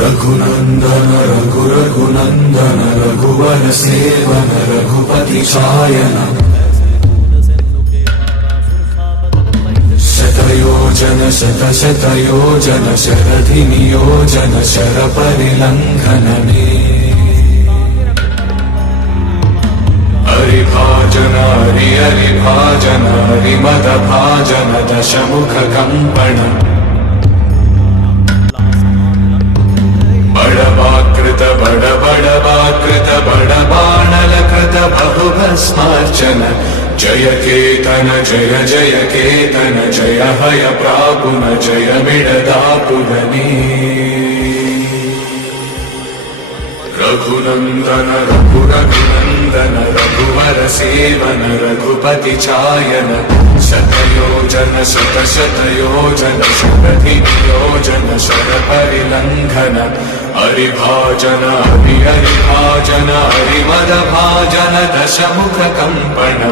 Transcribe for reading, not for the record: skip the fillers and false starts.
रघुनंदन रघुनंदन रघुवर seven Raghupati चायन शतयोजन शतशतयोजन शरधि नियोजन sir परिलंघन हरिभाजन हरिभाजन हरिमद भाजन दशमुख कंपन बड़वाकृत बड़बाणलकृत बहुभस्मार्चन जय केतन जय जय केतन जय हय प्रापुन जय मिडदापुरनी रघुनंदन रघुनंदन रघुवर सेवन रघुपति चायन शतयोजन शतशतयोजन शरधि नियोजन शर परिलंघन हरिभाजन हरिभाजन हरिमद भाजन दशमुख कंपन